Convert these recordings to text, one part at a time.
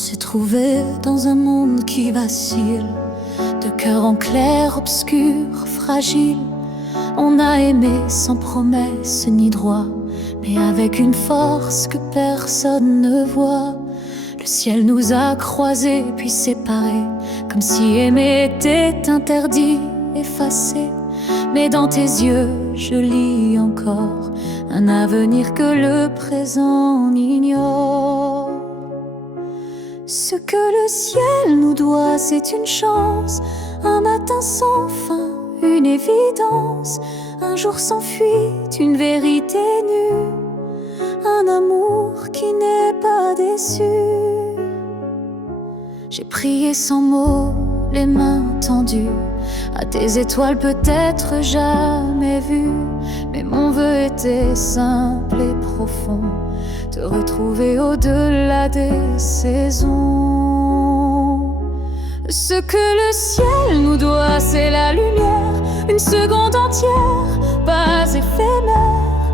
s'est trouvé dans un monde qui vacille, de cœur en clair, obscur, fragile. On a aimé sans promesse ni droit, mais avec une force que personne ne voit. Le ciel nous a croisés puis séparés, comme si aimer était interdit, effacé. Mais dans tes yeux, je lis encore un avenir que le présent ignore. Ce que le ciel nous doit, c'est une chance, un matin sans fin, une évidence, un jour sans fuite, une vérité nue, un amour qui n'est pas déçu. J'ai prié sans mots, les mains tendues à tes étoiles peut-être jamais vues, mais mon vœu était simple et profond, te retrouver au-delà des saisons. Ce que le ciel nous doit, c'est la lumière, une seconde entière, pas éphémère,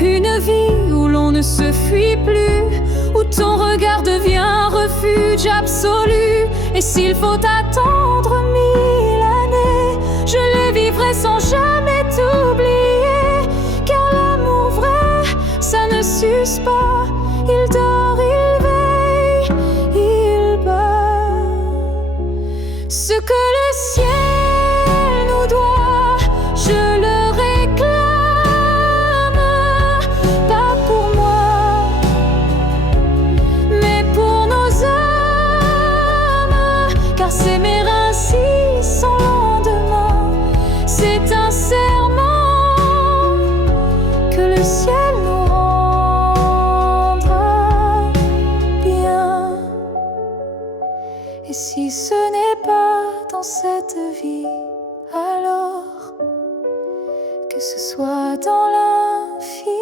une vie où l'on ne se fuit plus, où ton regard devient un refuge absolu. Et s'il faut attendre 1000 années, je les vivrai sans jamais t'oublier, car l'amour vrai, ça ne s'use pas. Il dort, il veille, il bat. Ce que le ciel nous doit, je le réclame, pas pour moi, mais pour nos âmes. Car s'aimer ainsi sans lendemain, c'est un serment que le ciel nous rendra bien. Et si ce n'est pas dans cette vie, alors que ce soit dans l'infini.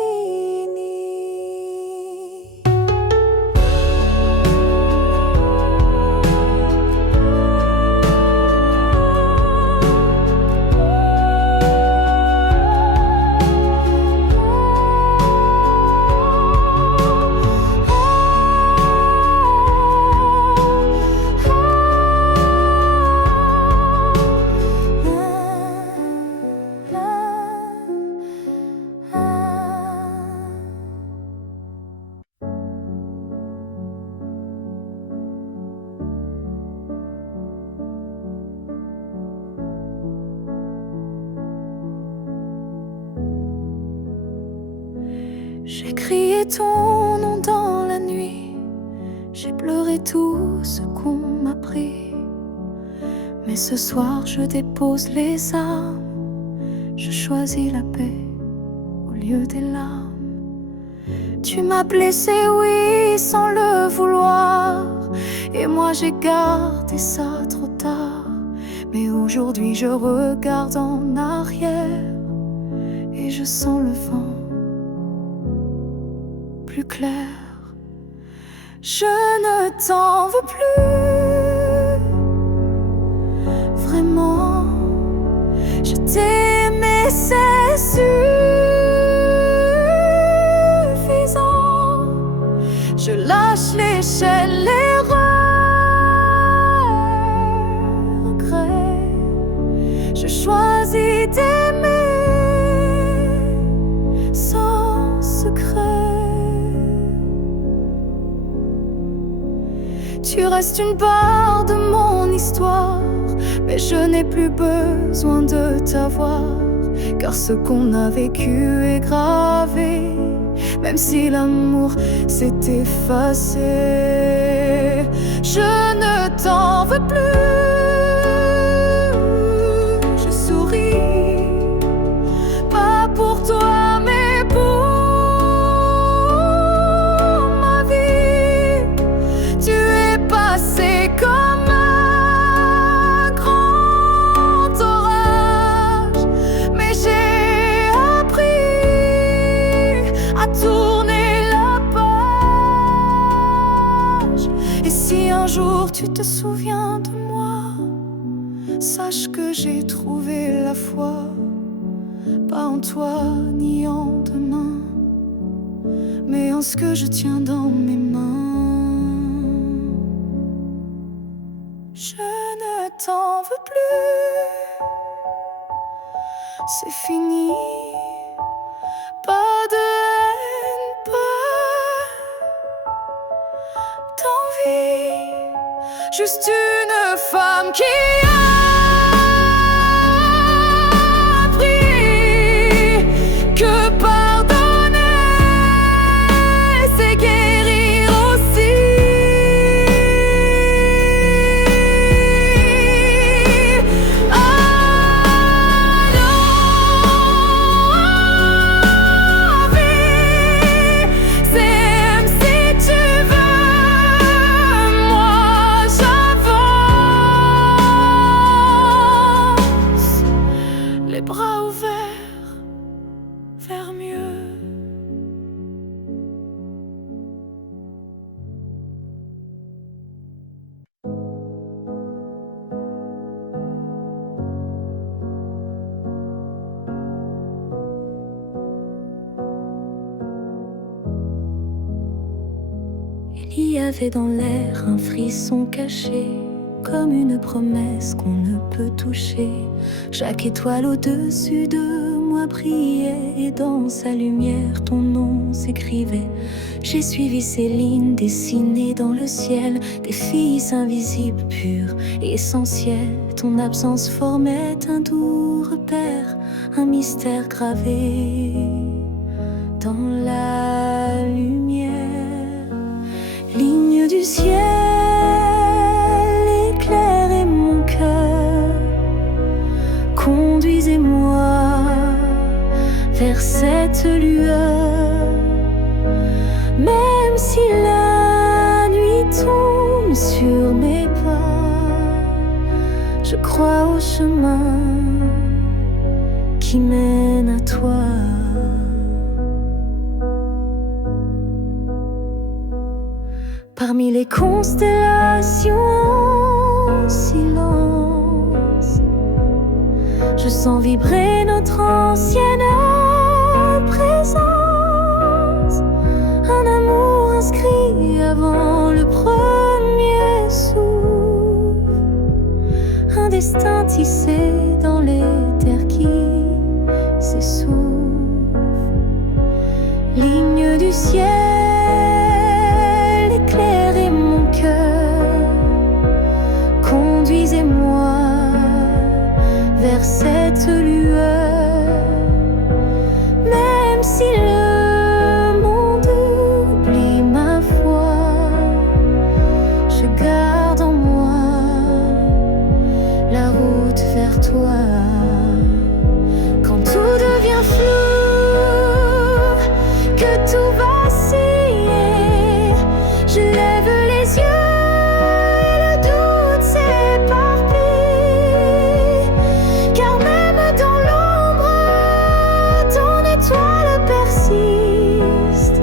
J'ai crié ton nom dans la nuit, j'ai pleuré tout ce qu'on m'a pris. Mais ce soir je dépose les armes, je choisis la paix au lieu des larmes. Tu m'as blessé, oui, sans le vouloir, et moi j'ai gardé ça trop tard. Mais aujourd'hui je regarde en arrière et je sens le vent plus clair. Je ne t'en veux plus, vraiment. Je t'ai aimé, c'est suffisant. Je lâche l'échelle, les regrets. Je choisis d'aimer sans secret. Tu restes une part de mon histoire, mais je n'ai plus besoin de t'avoir, car ce qu'on a vécu est gravé, même si l'amour s'est effacé. Je ne t'en veux plus, je souris, pas pour toi mais pour ma vie. Tu es passé comme un grand orage, mais j'ai appris à tourner la page. Et si un jour tu te souviens de moi, sache que j'ai trouvé la foi, pas en toi ni en demain, mais en ce que je tiens dans mes mains. c'est fini. Pas de haine, pas d'envie, juste une femme qui a appris que pardonner, c'est guérir aussi. Aime si tu veux, moi j'avance, les bras ouverts vers mieux. Il y avait dans l'air un frisson caché, comme une promesse qu'on ne peut toucher. Chaque étoile au-dessus de moi brillait, et dans sa lumière ton nom s'écrivait. J'ai suivi ces lignes dessinées dans le ciel, des filles invisibles, pures et essentielles. Ton absence formait un doux repère, un mystère gravé dans la lumière. Ligne du ciel, éclairez mon cœur, conduisez-moi vers cette lueur. Même si la nuit tombe sur mes pas, je crois au chemin qui mène à toi. Parmi les constellations en silence, je sens vibrer notre ancienne présence. Un amour inscrit avant le premier souffle, un destin tissé dans les terres qui s'essoufflent. Ligne du ciel, éclairez mon cœur, conduisez-moi vers cette lueur. Même si le monde oublie ma foi, je garde en moi la route vers toi. Quand tout devient flou, que tout vacille, je lève les yeux et le doute s'éparpille. Car même dans l'ombre, ton étoile persiste,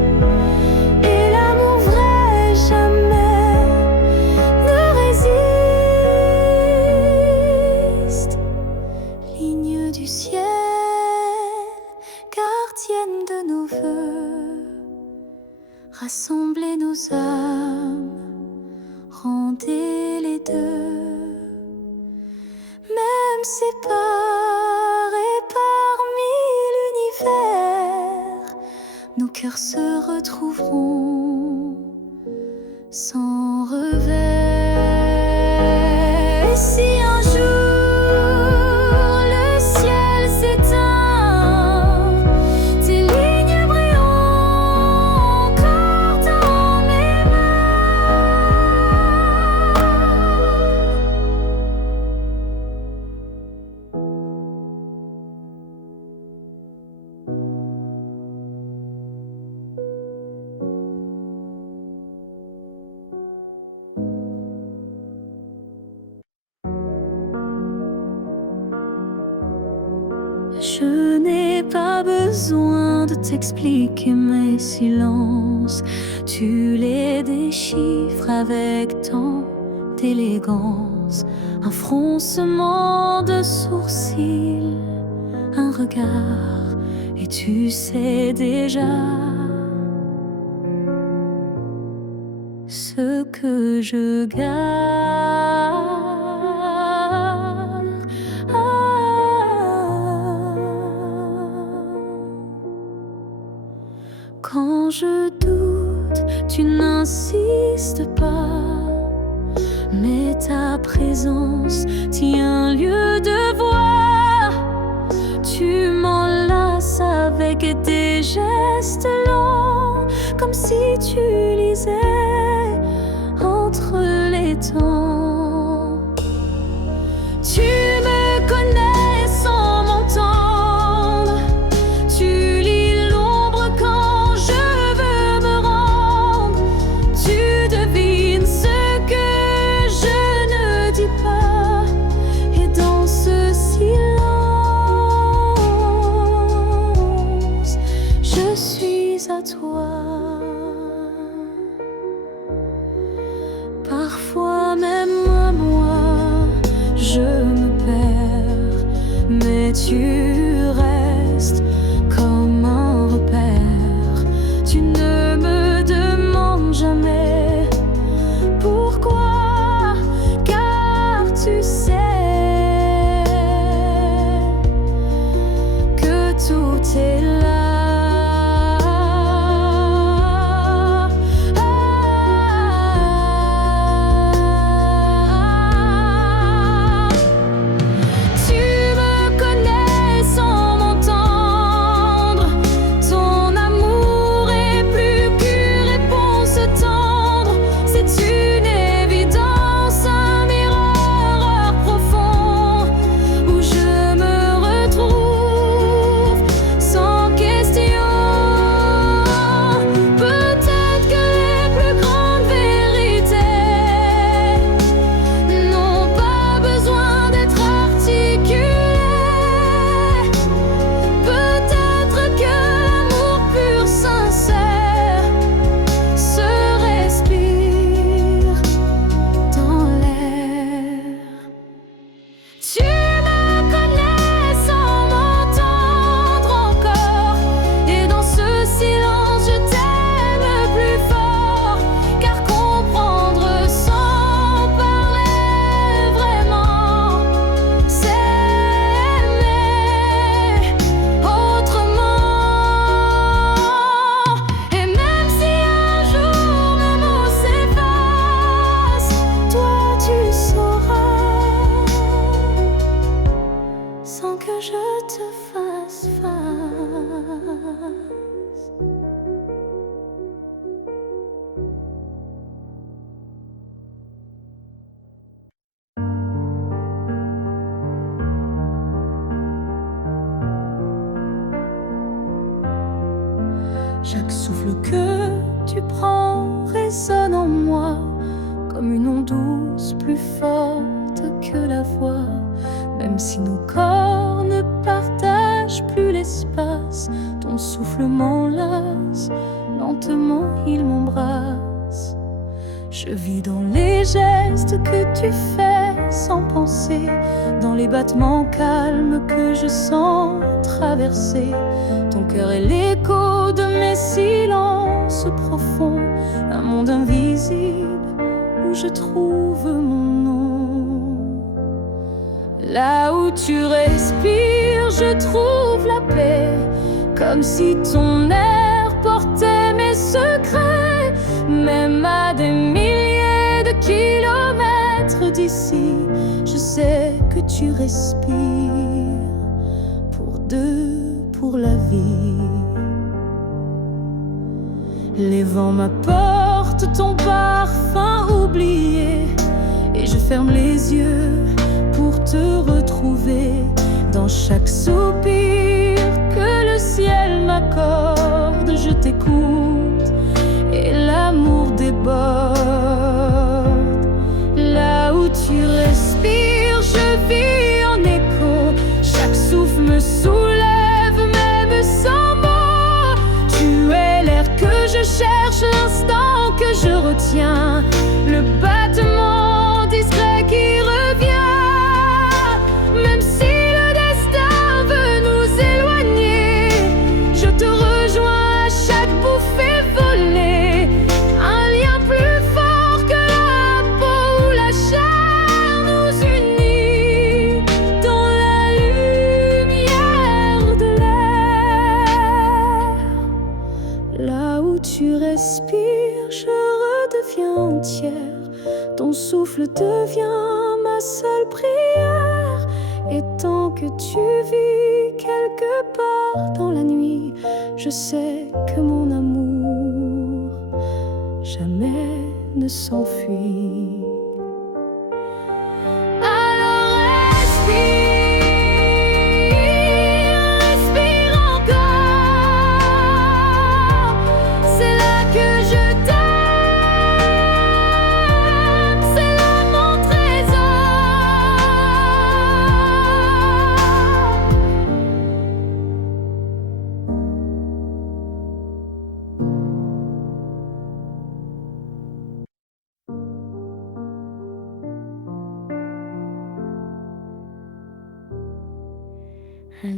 et l'amour vrai jamais ne résiste. Ligne du ciel, gardienne de nos vœux, rassemblez nos âmes, rendez les deux. Même séparés parmi l'univers, nos cœurs se retrouveront sans revers. Et si un jour le ciel s'éteint, tes lignes brilleront encore dans mes Je n'ai pas besoin de t'expliquer mes silences, tu les déchiffres avec tant d'élégance. Un froncement de sourcils, un regard, et tu sais déjà ce que je garde. Quand je doute, tu n'insistes pas, mais ta présence tient lieu de voir. Tu m'enlaces avec des gestes lents, comme si tu lisais entre les temps. Tu me connais sans m'entendre, tu lis l'ombre quand je veux me rendre. Tu devines ce que je ne dis pas, et dans ce silence, je suis à toi. Parfois même à moi, je me perds, mais tu restes comme un repère. Tu ne me demandes jamais pourquoi, car tu sais que tout est là. Sans que je te fasse face. Chaque souffle que tu prends résonne en moi comme une onde douce, plus forte que la voix. Même si nos corps ne partagent plus l'espace, ton souffle m'enlace, lentement il m'embrasse. Je vis dans les gestes que tu fais sans penser, dans les battements calmes que je sens traverser. Ton cœur est l'écho de mes silences profonds, un monde invisible où je trouve mon nom. Là où tu respires, je trouve la paix, comme si ton air portait mes secrets. Même à des milliers de kilomètres d'ici, je sais que tu respires pour deux, pour la vie. Les vents m'apportent ton parfum oublié, et je ferme les yeux pour te retrouver dans chaque soupir que le ciel m'accorde. Je t'écoute et l'amour déborde. Là où tu respires, je vis en écho. Chaque souffle me soulève, même sans mots. Tu es l'air que je cherche, l'instant que je retiens, le battement discret qui revient. Même si le destin veut nous éloigner, je te respire, je redeviens entière. Ton souffle devient ma seule prière. Et tant que tu vis quelque part dans la nuit, je sais que mon amour jamais ne s'enfuit. Alors respire encore. C'est là que je t'aime, c'est là mon trésor.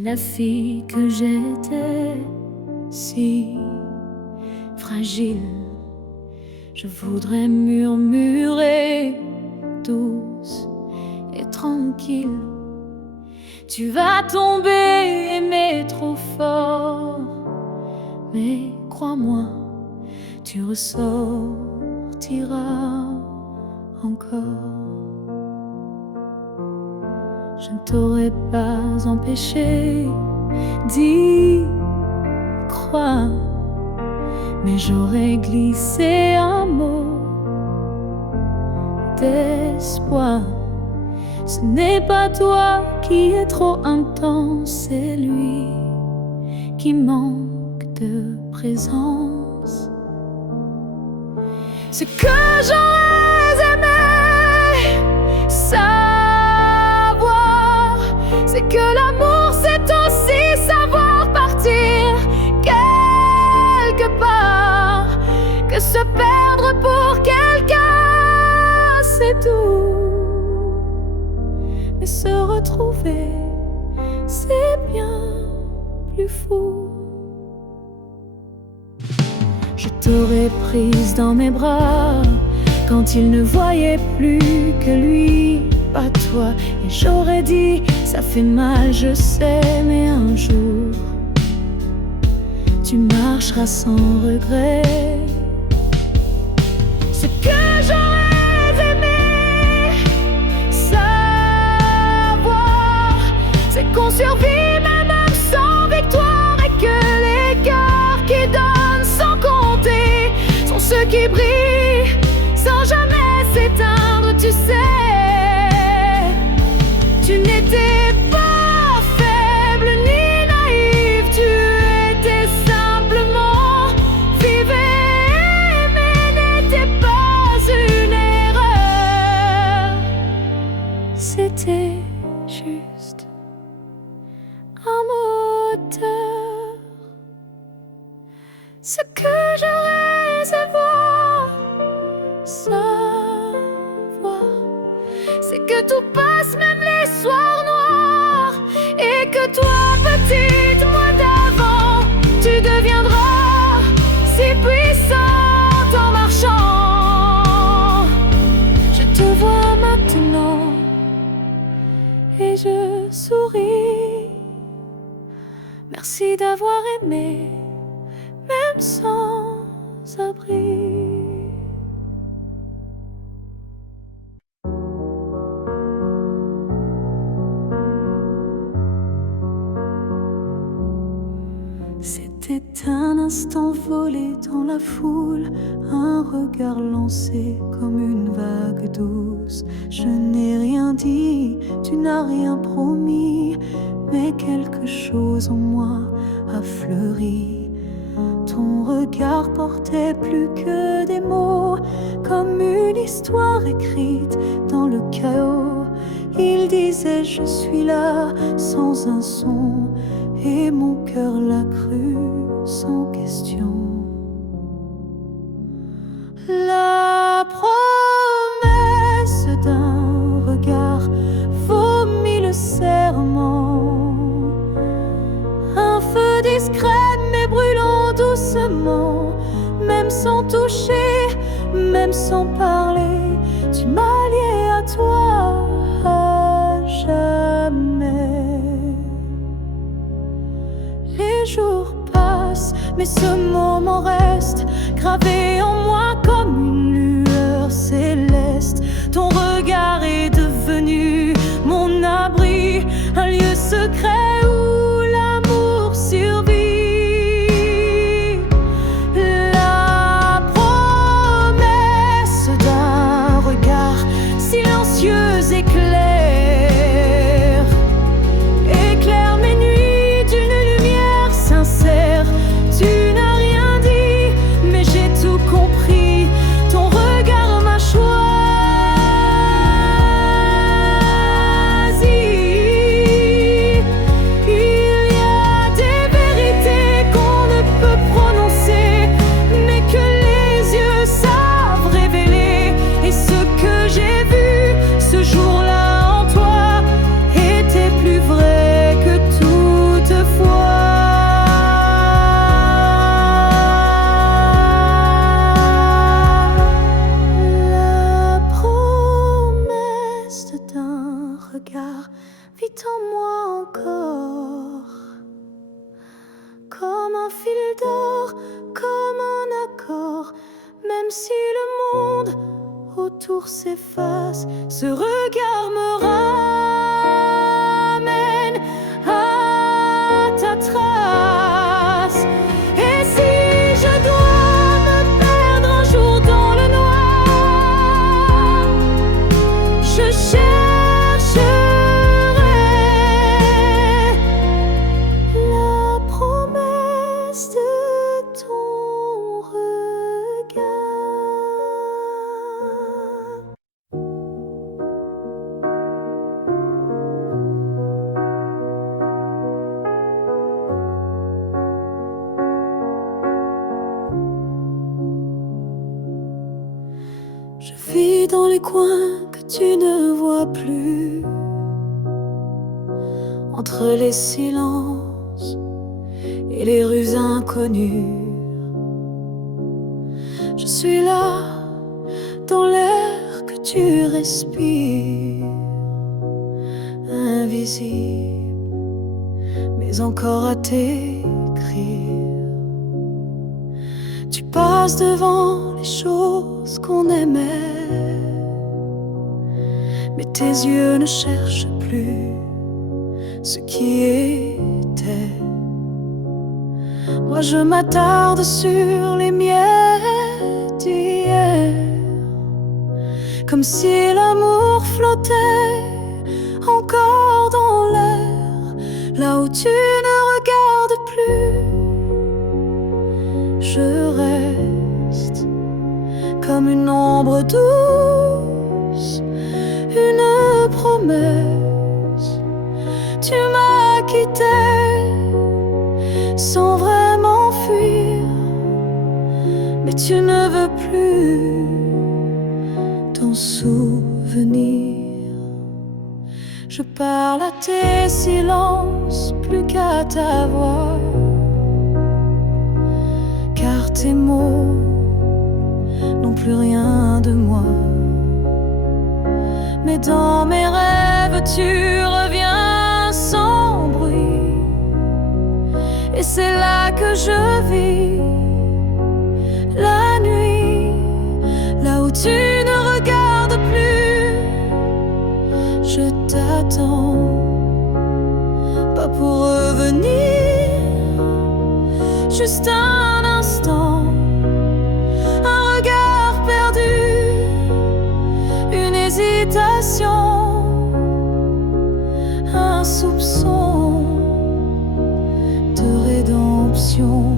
La fille que j'étais, si fragile, je voudrais murmurer, douce et tranquille. Tu vas tomber, aimer trop fort, mais crois-moi, tu ressortiras encore. Je ne t'aurais pas empêché d'y croire, mais j'aurais glissé un mot d'espoir. Ce n'est pas toi qui es trop intense, c'est lui qui manque de présence. Ce que j'aurais aimé savoir, c'est que l'amour c'est aussi savoir partir quelque part, que se perdre pour quelqu'un c'est doux, mais se retrouver c'est bien plus fou. Je t'aurais prise dans mes bras quand il ne voyait plus que lui, pas toi. Et j'aurais dit, ça fait mal, je sais, mais un jour tu marcheras sans regret. Ce que j'aurais aimé savoir, c'est qu'on survit même sans victoire, et que les cœurs qui donnent sans compter sont ceux qui brillent sans jamais s'éteindre. Tu sais, tu n'étais pas faible ni naïve, tu étais simplement vive et aimée, n'était pas une erreur. C'était juste un moteur. Ce que j'aurais savoir, c'est que tout passe, même les soirs noirs, et que toi, petite, moi d'avant, tu deviendras si puissante en marchant. Je te vois maintenant et je souris. Merci d'avoir aimé, même sans abri. C'était un instant volé dans la foule, un regard lancé comme une vague douce. Je n'ai rien dit, tu n'as rien promis, mais quelque chose en moi a fleuri. Ton regard portait plus que des mots, comme une histoire écrite dans le chaos. Il disait je suis là sans un son, et mon cœur l'a cru sans question. La promesse d'un regard vaut mille serments. Un feu discret mais brûlant doucement, même sans toucher, même sans parler, tu m'as lié à toi à jamais. Les jours passent, mais ce moment reste gravé en moi comme une lueur céleste. Ton regard est devenu mon abri, un lieu secret où l'amour survit. La promesse d'un regard silencieux éclaire mes nuits d'une lumière sincère. Tu n'as rien dit, mais j'ai tout compris. Ton regard m'a choisi. Il y a des vérités qu'on ne peut prononcer, mais que les yeux savent révéler. Et ce que j'ai vu ce jour-là en toi était plus vrai que toutefois. La promesse d'un regard vit en moi encore, comme un fil d'or, comme un accord. Même si le monde autour s'efface, ce regard me ramène à ta trace. Et si je dois me perdre un jour dans le noir, je chercherai la promesse de ton regard. Je vis dans les coins que tu ne vois plus, entre les silences et les rues inconnues. Je suis là, dans l'air que tu respires, invisible, mais encore à t'écrire. Tu passes devant les choses qu'on aimait, mais tes yeux ne cherchent plus ce qui était. Moi je m'attarde sur les miettes d'hier, comme si l'amour flottait encore dans l'air, là où tu ne regardes plus. Je reste comme une ombre douce, une promesse. Tu m'as quitté sans vraiment fuir, mais tu ne veux plus ton souvenir. Je parle à tes silences plus qu'à ta voix, car tes mots n'ont plus rien de moi. Mais dans mes rêves tu reviens sans bruit, et c'est là que je vis la nuit, là où tu ne regardes plus. Je t'attends, pas pour revenir, juste un instant, un regard perdu, une hésitation, un soupçon de rédemption.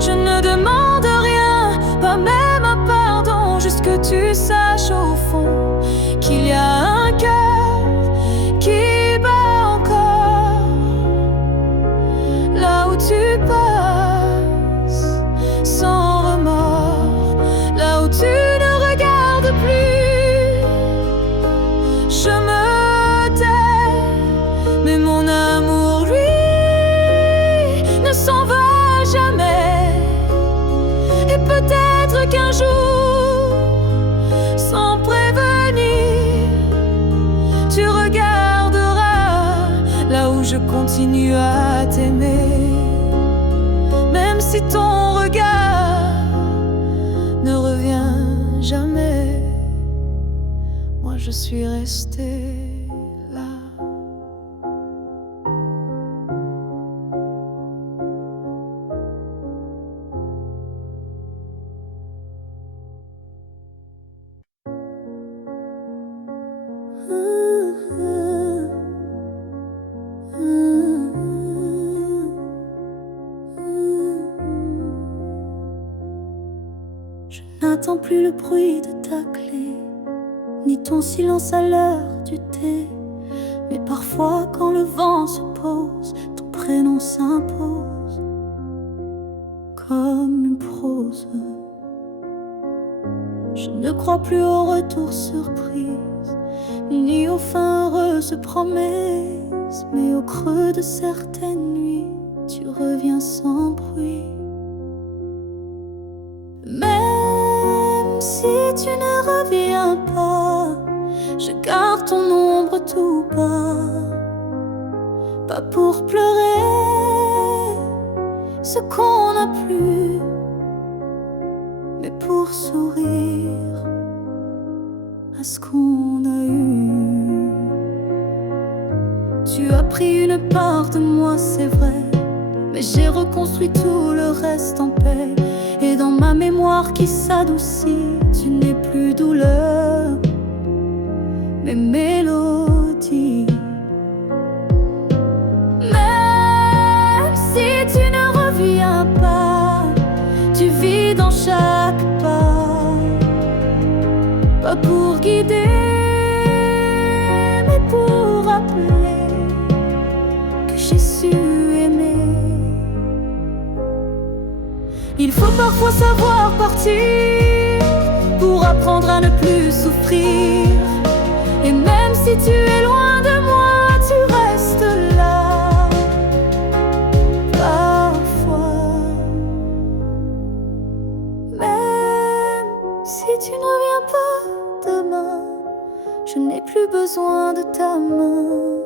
Je ne demande rien, pas même un pardon, juste que tu saches au fond qu'il y a un cœur qui bat encore, là où tu passes sans remords, là où tu ne regardes plus. Je me tais, mais mon amour, lui, ne s'en va jamais. Et peut-être qu'un jour, sans prévenir, tu regarderas là où je continue à t'aimer. si ton regard ne revient jamais, moi je suis restée là. Je n'attends plus le bruit de ta clé, ni ton silence à l'heure du thé. Mais parfois quand le vent se pose, ton prénom s'impose comme une prose. Je ne crois plus au retour surprise, ni aux fins heureuses promesses. Mais au creux de certaines nuits, tu reviens sans bruit. Même si tu ne reviens pas, je garde ton ombre tout bas. Pas pour pleurer ce qu'on n'a plus, mais pour sourire à ce qu'on a eu. Tu as pris une part de moi, c'est vrai, mais j'ai reconstruit tout le reste en paix. Et dans ma mémoire qui s'adoucit, tu n'es plus douleur, mais mélodie. Même si tu ne reviens pas, tu vis dans chaque pas. Pas pour guider, mais pour rappeler que j'ai su aimer. Il faut parfois savoir partir pour apprendre à ne plus souffrir. Et même si tu es loin de moi, tu restes là. Parfois, même si tu ne reviens pas demain, je n'ai plus besoin de ta main.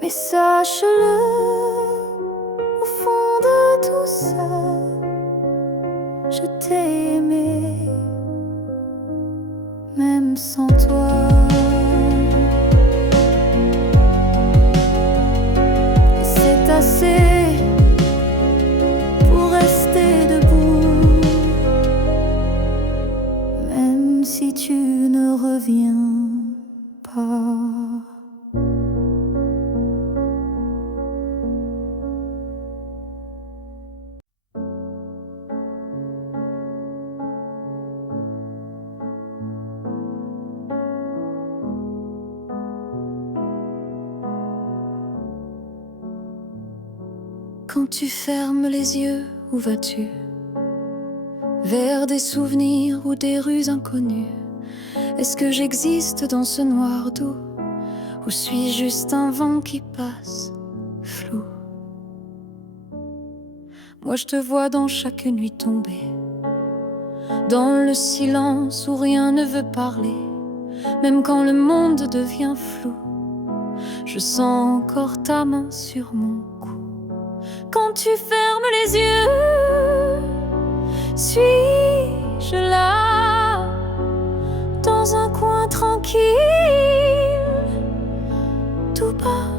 Mais sache-le, au fond de tout ça, je t'ai aimé, même sans toi. Et c'est assez pour rester debout, même si tu ne reviens pas. Quand tu fermes les yeux, où vas-tu? Vers des souvenirs ou des rues inconnues? Est-ce que j'existe dans ce noir doux, ou suis-je juste un vent qui passe, flou? Moi je te vois dans chaque nuit tomber, dans le silence où rien ne veut parler. Même quand le monde devient flou, je sens encore ta main sur mon cou. Quand tu fermes les yeux, suis-je là, dans un coin tranquille, tout bas?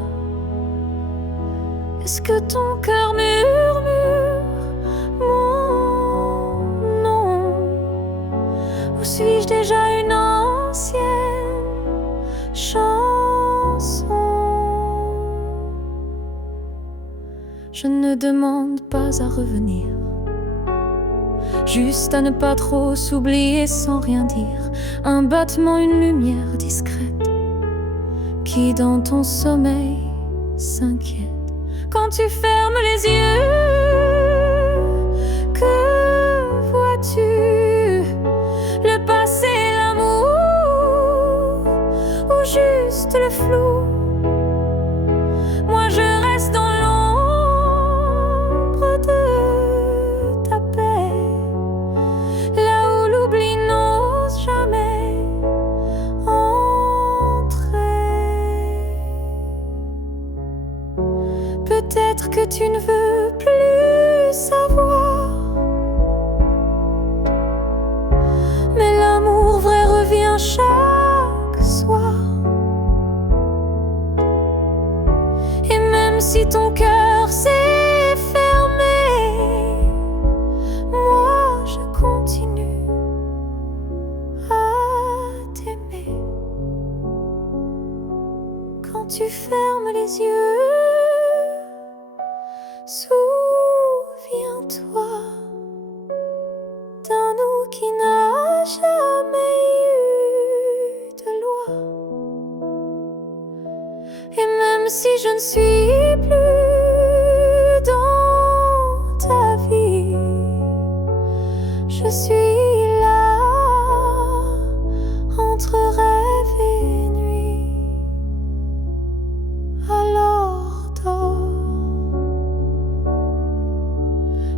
Est-ce que ton cœur murmure mon nom, ou suis-je déjà une ancienne chanson? Je ne demande pas à revenir, juste à ne pas trop s'oublier sans rien dire. Un battement, une lumière discrète qui dans ton sommeil s'inquiète. Quand tu fermes les yeux, que vois-tu? Le passé, l'amour, ou juste le flou? Moi je reste dans l'ombre de ta paix, là où l'oubli n'ose jamais entrer. Peut-être que tu ne veux plus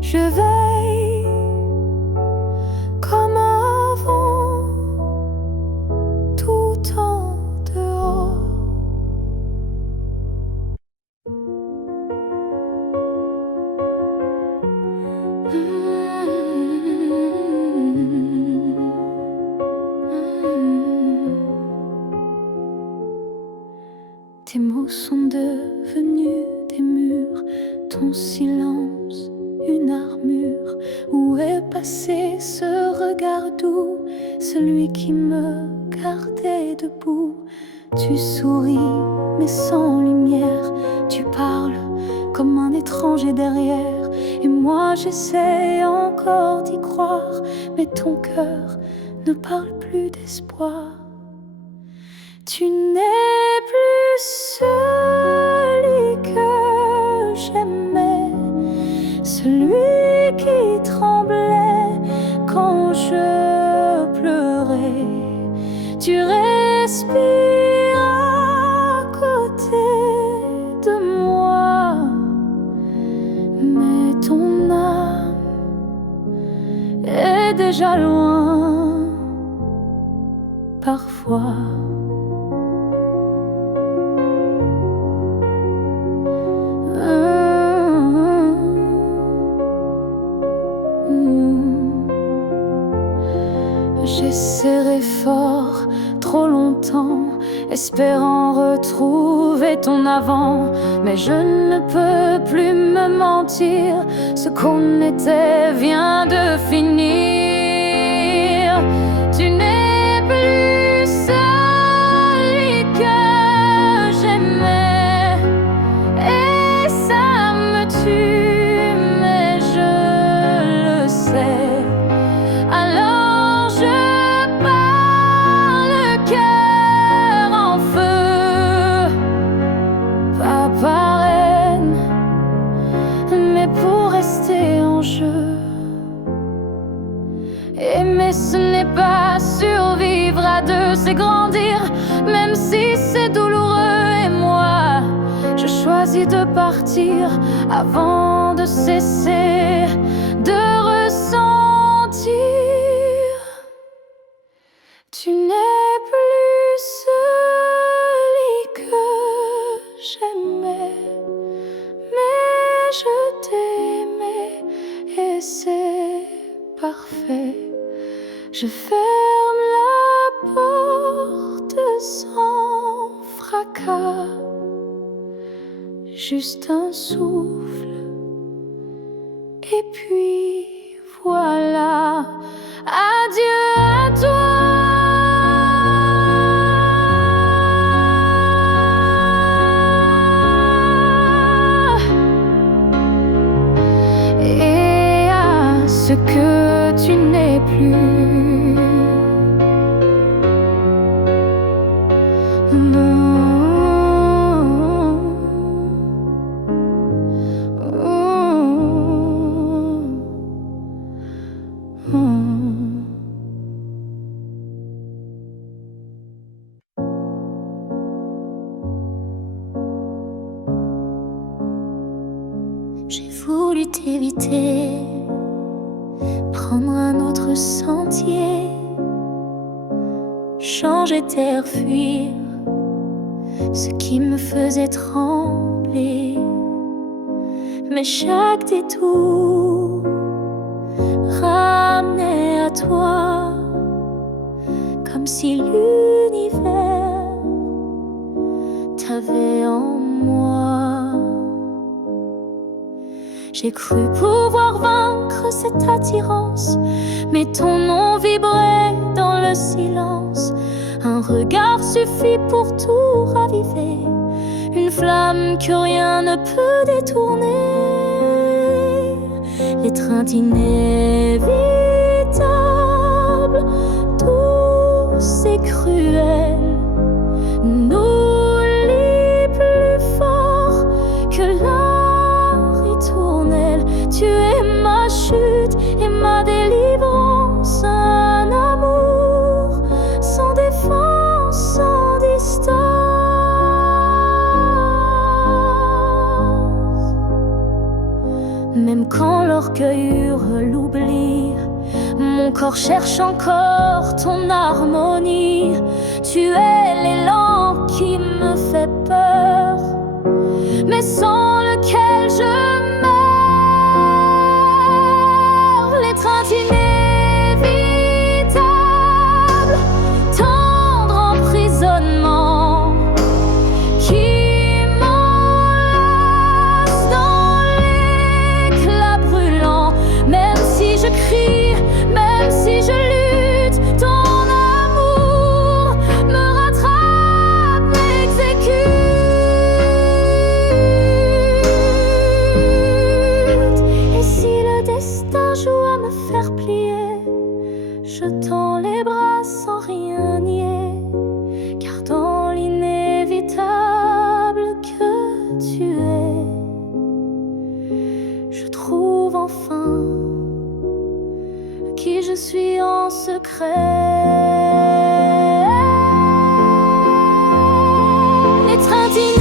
Je veille comme avant, tout en dehors. Tes mots sont devenus des murs, ton silence une armure. Où est passé ce regard doux, celui qui me gardait debout? Tu souris mais sans lumière, tu parles comme un étranger derrière. Et moi j'essaie encore d'y croire, mais ton cœur ne parle plus d'espoir. Tu n'es plus celui que j'aimais, celui qui tremblait quand je pleurais. Tu respires à côté de moi, mais ton âme est déjà loin parfois. J'ai serré fort trop longtemps, espérant retrouver ton avant. Mais je ne peux plus me mentir, ce qu'on était vient de finir. Tu n'es plus celui que j'aimais, et ça me tue, mais je le sais. Alors je pars le cœur en feu, pas par haine, mais pour rester en jeu. Aimer ce n'est pas survivre à deux, c'est grandir, même si c'est douloureux. Et moi, je choisis de partir avant de cesser de ressentir. Tu n'es plus celui que j'aimais, mais je t'aimais et c'est parfait. Je ferme la porte sans fracas, juste un souffle et puis voilà. Adieu à toi. Et à ce que tu n'es plus. Non. J'ai voulu t'éviter, prendre un autre sentier, changer d'air, fuir ce qui me faisait trembler. Mais chaque détour ramenait à toi, comme si l'univers t'avait en moi. J'ai cru pouvoir vaincre cette attirance, mais ton nom vibrait dans le silence. Un regard suffit pour tout raviver, une flamme que rien ne peut détourner. L'étreinte inévitable, douce et cruelle, nous lie plus fort que la ritournelle. Tu es ma chute et ma délivrance, un amour sans défense, sans distance. Même quand l'orgueil hurle l'oubli, mon corps cherche encore ton harmonie. Tu es l'élan qui me fait peur, mais sans lequel je meurs. L'étreinte inévitable, tendre emprisonnement qui m'enlace dans l'éclat brûlant. Même si je crie, même si je lutte, ton amour me rattrape, m'exécute. Et si le destin joue à me faire plier, je tends les bras sans rien nier, car dans l'inévitable que tu es, je trouve enfin qui je suis en secret. L'étreinte inévitable,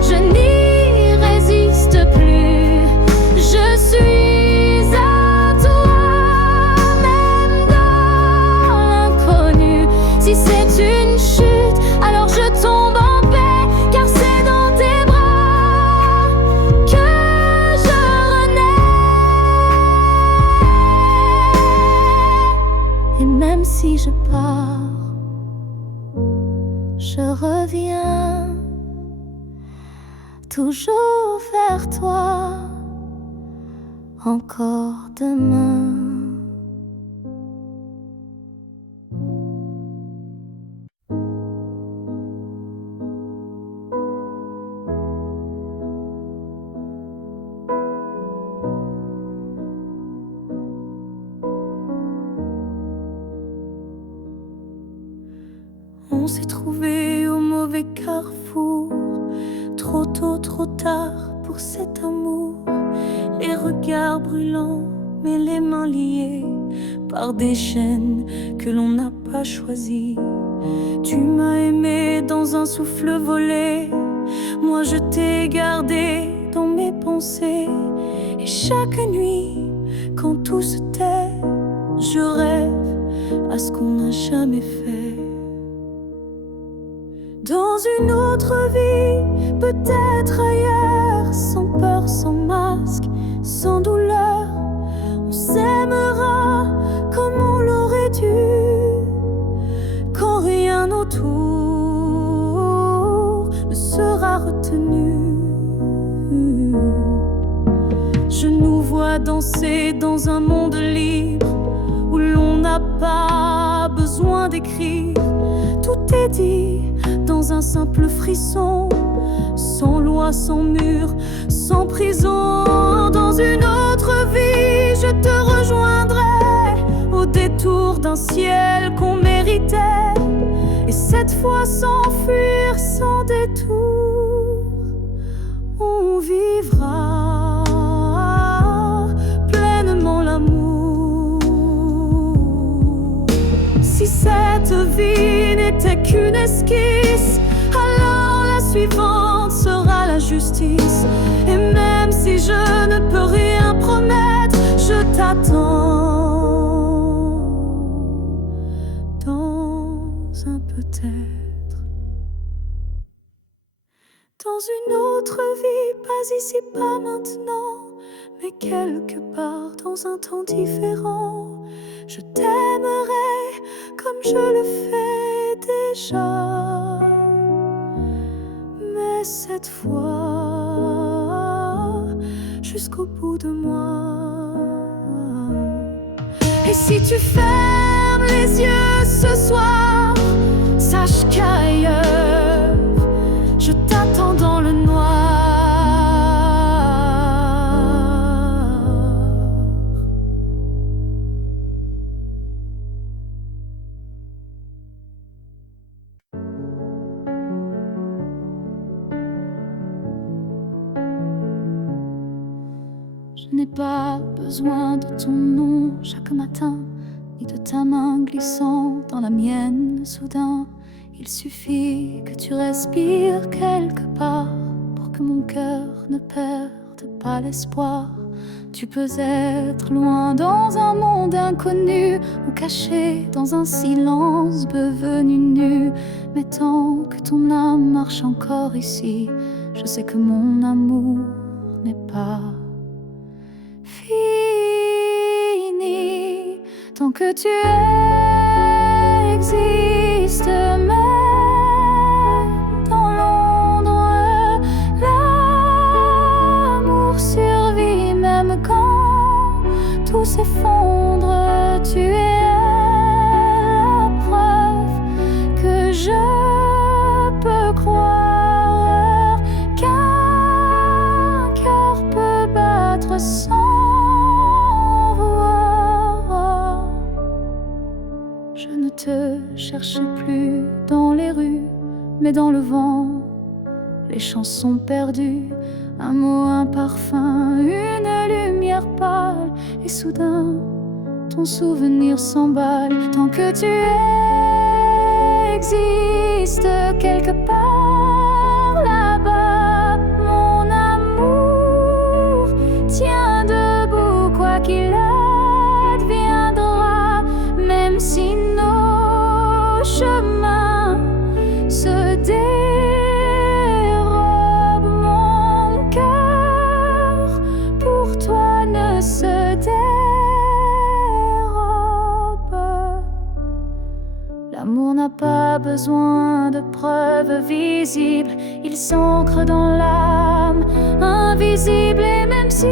je n'y résiste plus. Je suis à toi, même dans l'inconnu. Si c'est une chute, alors je tombe en paix, car c'est dans tes bras que je renais. Et même si je pars, je reviens toujours vers toi, encore demain. On s'est trouvé au mauvais carrefour, trop tôt, trop tard pour cet amour. Les regards brûlants, mais les mains liées par des chaînes que l'on n'a pas choisies. Tu m'as aimé dans un souffle volé, moi je t'ai gardé dans mes pensées. Et chaque nuit, quand tout se tait, je rêve à ce qu'on n'a jamais fait. Dans une autre vie, peut-être ailleurs, sans peur, sans masque, sans douleur, on s'aimera comme on l'aurait dû, quand rien autour ne sera retenu. Je nous vois danser dans un monde libre, où l'on n'a pas besoin d'écrire. Tout est dit dans un simple frisson, sans loi, sans mur, sans prison. Dans une autre vie, je te rejoindrai au détour d'un ciel qu'on méritait, et cette fois sans fuir, sans détour, on vivra pleinement l'amour. Si cette vie n'était qu'une esquisse, alors la suivante sera la justice. Et même si je ne peux rien promettre, je t'attends dans un peut-être. Dans une autre vie, pas ici, pas maintenant, mais quelque part dans un temps différent, je t'aimerai comme je le fais déjà, mais cette fois jusqu'au bout de moi. Et si tu fermes les yeux ce soir, sache qu'ailleurs je t'attends dans le noir. Je n'ai pas besoin de ton nom chaque matin, ni de ta main glissant dans la mienne soudain. Il suffit que tu respires quelque part pour que mon cœur ne perde pas l'espoir. Tu peux être loin dans un monde inconnu, ou caché dans un silence devenu nu. Mais tant que ton âme marche encore ici, je sais que mon amour n'est pas fini. Tant que tu existes, même dans l'ombre, l'amour survit. Même quand tout s'effondre, tu es la preuve que je peux croire qu'un cœur peut battre sans voir. Je ne te cherche plus dans les rues, mais dans le vent, les chansons perdues, un mot, un parfum, une lumière pâle. Et soudain, ton souvenir s'emballe. Tant que tu existes quelque part là-bas, mon amour tient debout, quoi qu'il adviendra. Même si nos chemins se dérobent, mon cœur pour toi ne se dérobe. L'amour n'a pas besoin de preuves visibles, il s'ancre dans l'âme, invisible. Et même si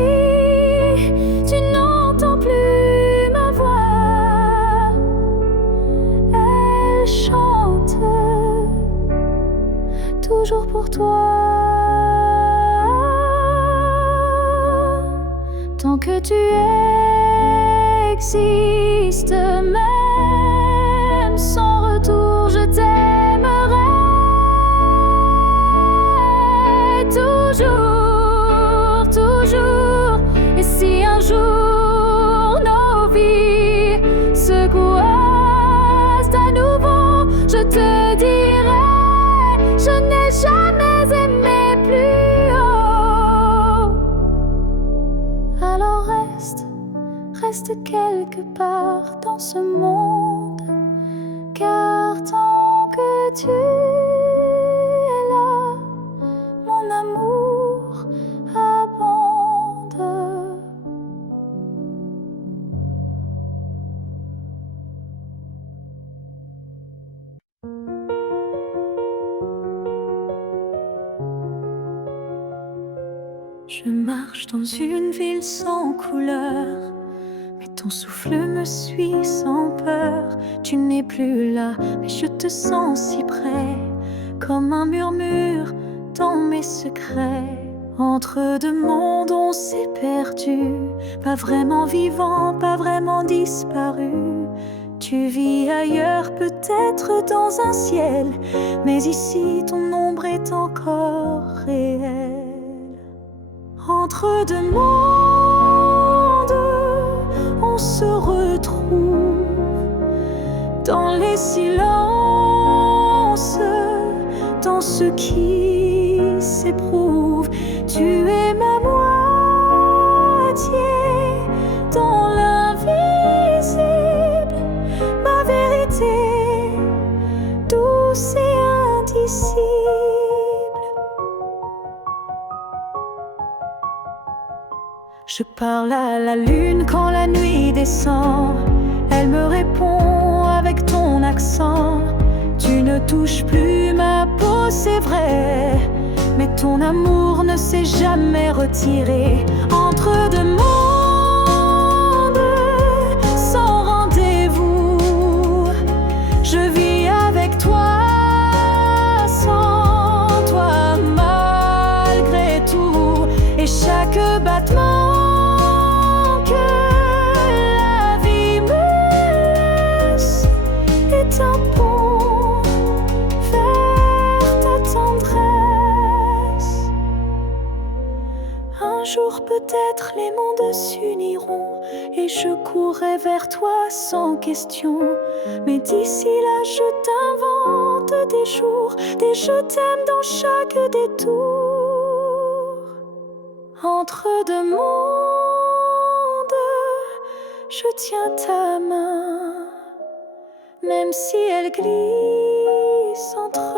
tu n'entends plus ma voix, elle chante toujours pour toi. Tant que tu existes, même sans retour, je t'aimerai toujours, toujours. Et si un jour nos vies se croisent à nouveau, je te dirai, je n'ai jamais aimé plus haut. Alors reste quelque part dans ce monde, car tant que tu es là, mon amour abonde. Je marche dans une ville sans couleur, mais ton souffle me suit sans peur. Tu n'es plus là, mais je te sens si près, comme un murmure dans mes secrets. Entre deux mondes on s'est perdu, pas vraiment vivant, pas vraiment disparu. Tu vis ailleurs, peut-être dans un ciel, mais ici ton ombre est encore réelle. Entre deux mondes, on se retrouve dans les silences, dans ce qui s'éprouve. Tu es ma moitié dans l'invisible, ma vérité douce et indicible. Je parle à la lune quand la nuit descend, elle me répond avec ton accent. Tu ne touches plus ma peau, c'est vrai, mais ton amour ne s'est jamais retiré. Entre deux mondes, sans rendez-vous, je vis avec toi, sans toi, malgré tout. Et chaque battement un pont vers ta tendresse. Un jour peut-être les mondes s'uniront et je courrai vers toi sans question. Mais d'ici là je t'invente des jours, des je t'aime dans chaque détour. Entre deux mondes, je tiens ta main, même si elle glisse entre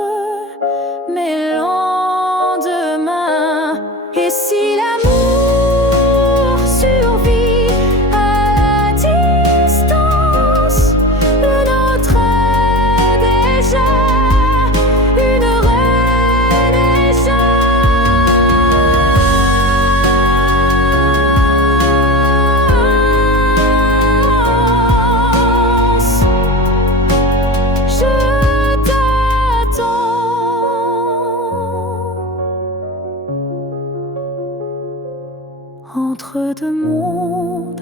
mes lendemains. Et si l'amour survit à la distance, le nôtre est déjà une renaissance. Je t'attends entre deux mondes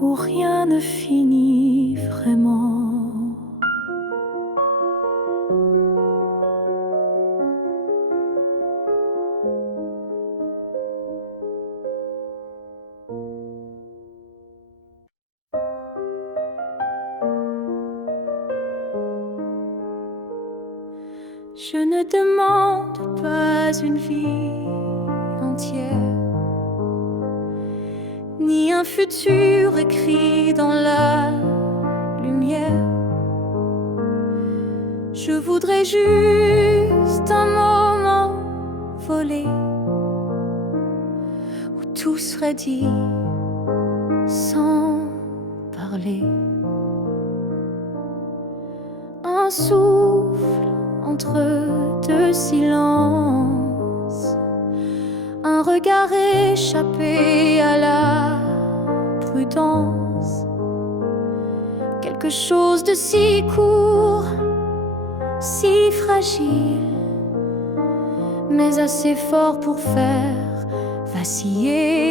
où rien ne finit vraiment. Je ne demande pas une vie entière, ni un futur écrit dans la lumière. Je voudrais juste un moment volé où tout serait dit sans parler. Un souffle entre deux silences, un regard échappé à la prudence. Quelque chose de si court, si fragile, mais assez fort pour faire vaciller